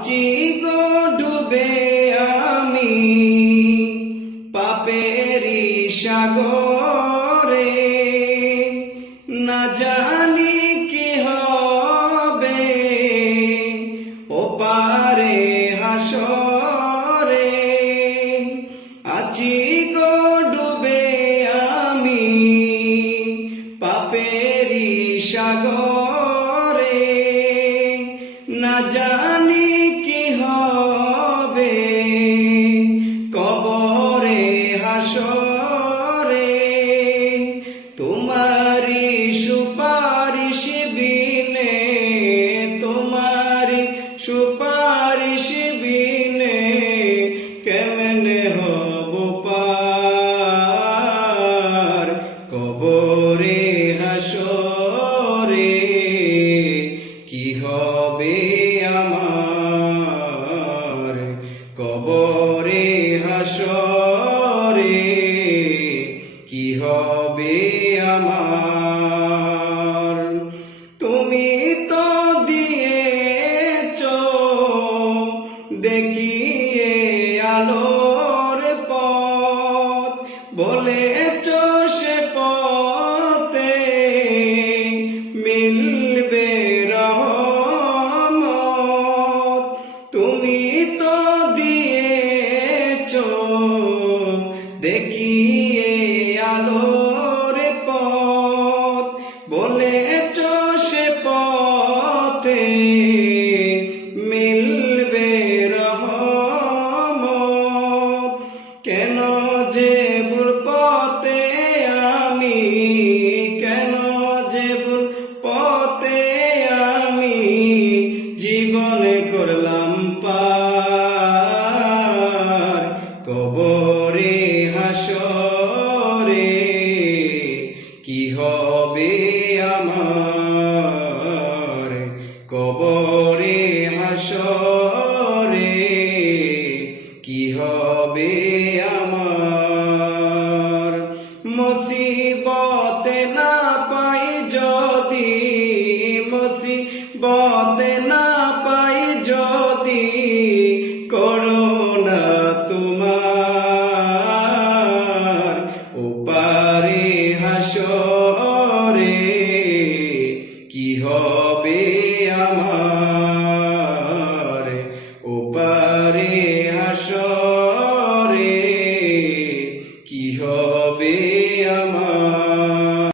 আছি গো ডুবে আমি পাপেরি সাগরে, না জানি কি হবে ওপারে হাসরে। আছি গো ডুবে আমি পাপেরি সাগরে, না জানি কি হবে কবরে হাসরে। তোমারি সুপারিশ বিনে, তোমারি সুপারিশ বিনে কেমনে হব পার কবরে হাসরে। কি হবে আমার কবরে হাসরে, কি হবে আমার। তুমি তো দিয়েছ দেখিয়ে আলোর পথ, বলেছ সে পথে মিলবে রহমত। তুমি তো দিয়েছ দেখিয়ে আলোর পথ, বলেছ সে পথে মিলবে রহমত। কেন যে ভুল পথে আমি, কেন যে ভুল পথে আমি জীবনে করলাম পার কবরে হাসরে। কি হবে আমার কবরে হাসরে, কি হবে আমার। মুসিবতে না পাই যদি, মুসিবতে